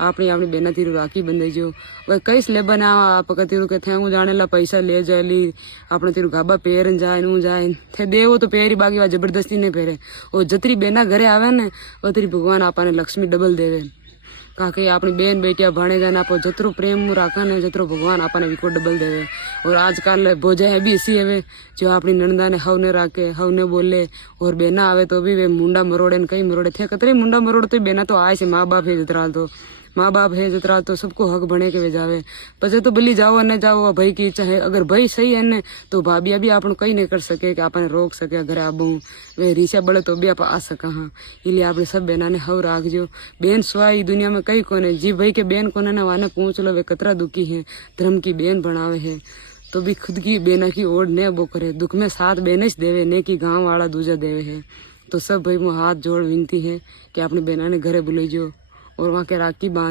આપણી આપણી બેના થી રાખી બંધાઈ જો હવે કઈ લેબા ના આપ કતીરું કે થે હું જાણેલા પૈસા લે જાયલી આપણે તીરું ગાબા પહેરન જાય હું જાય થે દેવો તો પહેરી બાકી વા જબરદસ્તી ને પહેરે ઓ જતરી બેના ઘરે આવે ને ઓતરી ભગવાન આપણને લક્ષ્મી ડબલ દેવે કાકે આપણી બેન બેટિયા ભાણેજા ને આપો જતરો પ્રેમ રાખે ને જતરો ભગવાન આપણને વિકો ડબલ દેવે और आजकल भोजा है भी इसी है जो अपनी नंदा ने हव ने राके हव ने बोले और बेना आवे तो भी वे मुंडा मरोड़े कई मरोड़े थे कतरे मुंडा मरोड़ तो बेना तो आए से माँ बाप है जतरा तो माँ बाप है जतरा तो सबको हक बने के वे जावे पचे तो भली जाओ न जाओ भाई की इच्छा है अगर भाई सही है ने तो भाभी अभी आप कई नहीं कर सके कि आपने रोक सके अगर आबू वे रीसा बड़े तो भी आप आ सका हाँ इसलिए आप सब बेना ने हव राखजो बेन स्वाई दुनिया में कई कोने जी भाई के बेन कोने ने वाने पूछ लो वे कतरा दुखी है धर्म की बेन बनावे है तो भी खुद की बेना की ओढ़ ने वो करे दुख में साथ बेने ही देवे ने की गांव वाला दूजा देवे है तो सब भाई मुँह हाथ जोड़ विनती है कि अपनी बेना ने घरे बुलाई जो और वहाँ के राखी बांध